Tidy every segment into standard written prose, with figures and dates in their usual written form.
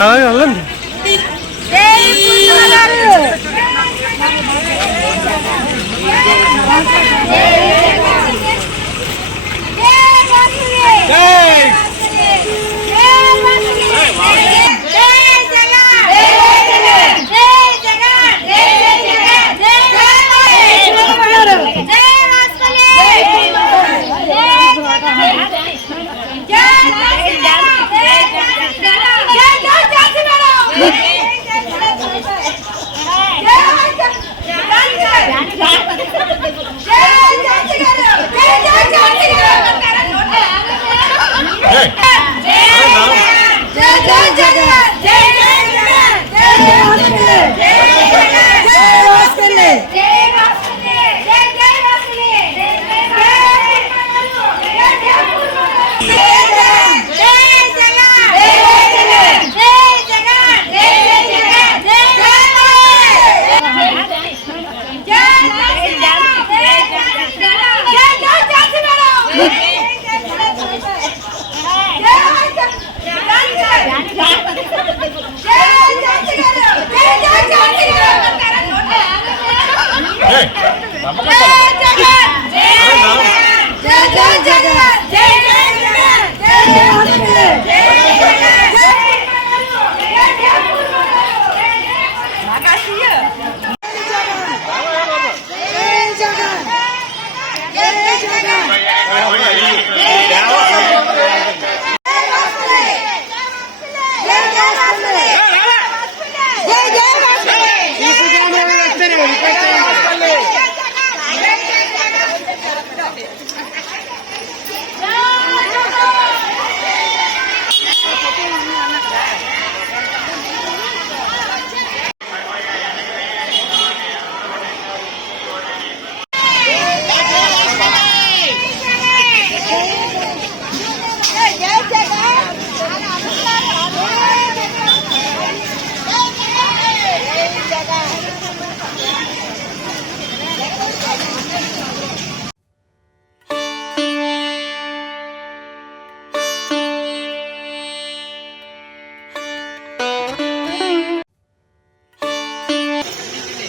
వెళ్ళండి.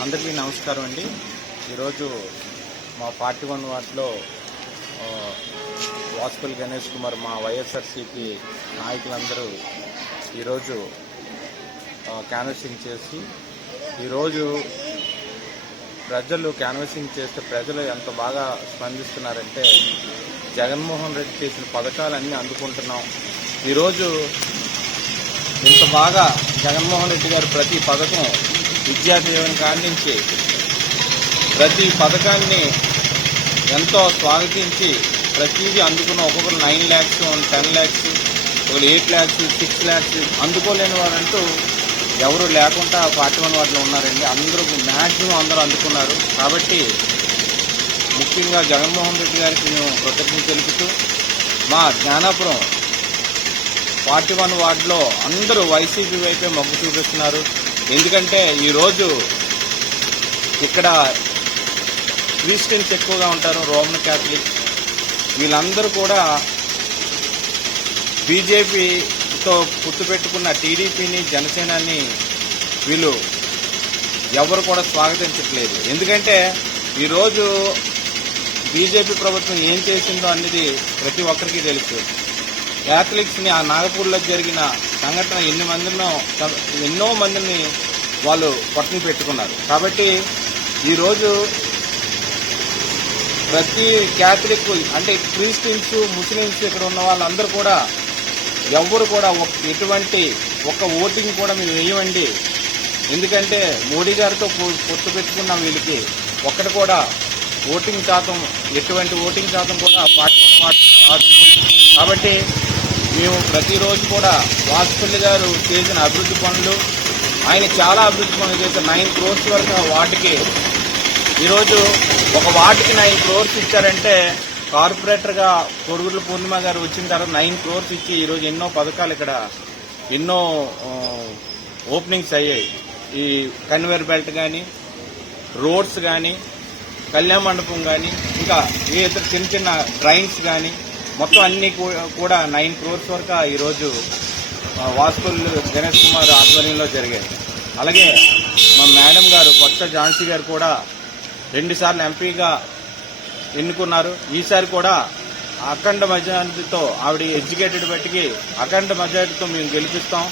అందరికీ నమస్కారం అండి. ఈరోజు మా 41 వార్డులో వాసుపల్లి గణేష్ కుమార్ మా వైఎస్ఆర్సీపీ నాయకులందరూ ఈరోజు క్యాన్వసింగ్ చేసి ఈరోజు ప్రజలు క్యాన్వసింగ్ చేస్తే ప్రజలు ఎంత బాగా స్పందిస్తున్నారంటే జగన్మోహన్ రెడ్డి చేసిన పథకాలన్నీ అందుకుంటున్నాం. ఈరోజు ఇంత బాగా జగన్మోహన్ రెడ్డి గారు ప్రతి పథకం విద్యా దీవెన కానించి ప్రతి పథకాన్ని ఎంతో స్వాగతించి ప్రతిదీ అందుకున్న ఒక్కొక్కరు 9 lakhs 10 lakhs ఒకరు 8 lakhs 6 lakhs అందుకోలేని వారంటూ ఎవరు లేకుండా 41 వార్డులో ఉన్నారండి. అందరూ మ్యాక్సిమం అందరూ అందుకున్నారు. కాబట్టి ముఖ్యంగా జగన్మోహన్ రెడ్డి గారికి మేము కృతజ్ఞత తెలుపుతూ మా జ్ఞానాపురం 41 వార్డులో అందరూ వైసీపీ వైపే మొగ్గు చూపిస్తున్నారు. ఎందుకంటే ఈరోజు ఇక్కడ క్రిస్టియన్స్ ఎక్కువగా ఉంటారు, రోమన్ క్యాథలిక్స్, వీళ్ళందరూ కూడా బీజేపీతో పొత్తు పెట్టుకున్న టీడీపీని జనసేనని వీళ్ళు ఎవరు కూడా స్వాగతించట్లేదు. ఎందుకంటే ఈరోజు బీజేపీ ప్రభుత్వం ఏం చేసిందో అనేది ప్రతి ఒక్కరికి తెలుసు. క్యాథలిక్స్ని ఆ నాగపూర్లో జరిగిన సంఘటన ఎన్నో మందిని వాళ్ళు పట్టుని పెట్టుకున్నారు. కాబట్టి ఈరోజు ప్రతి క్యాథలిక్ అంటే క్రిస్టియన్స్, ముస్లిమ్స్ ఇక్కడ ఉన్న వాళ్ళందరూ కూడా ఎవరు కూడా ఎటువంటి ఒక్క ఓటింగ్ కూడా మేము వేయమండి. ఎందుకంటే మోడీ గారితో పొత్తు పెట్టుకున్న వీళ్ళకి ఒక్కటి కూడా ఓటింగ్ శాతం ఎటువంటి ఓటింగ్ శాతం కూడా పార్టీ రాదు. కాబట్టి మేము ప్రతిరోజు కూడా వాసుపల్లి గారు చేసిన అభివృద్ధి పనులు, ఆయన చాలా అభివృద్ధి పనులు చేసిన 9 crores వరకు వార్డుకి ఈరోజు ఒక వార్డుకి 9 crores ఇచ్చారంటే కార్పొరేటర్గా కొడుగుర్ల పూర్ణిమ గారు వచ్చిన తర్వాత 9 crores ఇచ్చి ఈరోజు ఎన్నో పథకాలు ఇక్కడ ఎన్నో ఓపెనింగ్స్ అయ్యాయి. ఈ కన్వేర్ బెల్ట్ కానీ, రోడ్స్ కానీ, కళ్యాణ మండపం కానీ, ఇంకా ఏ ఇతర చిన్న చిన్న ట్రైన్స్ కానీ మొత్తం అన్ని కూడా 9 crores వరకు ఈరోజు వాసుపల్లి గణేష్ కుమార్ ఆధ్వర్యంలో జరిగాయి. అలాగే మా మేడం గారు బొత్స ఝాన్సీ గారు కూడా 2 సార్లు ఎంపీగా ఎన్నుకున్నారు. ఈసారి కూడా అఖండ మెజారిటీతో ఆవిడ ఎడ్యుకేటెడ్ బట్టికి అఖండ మెజారిటీతో మేము గెలిపిస్తాం.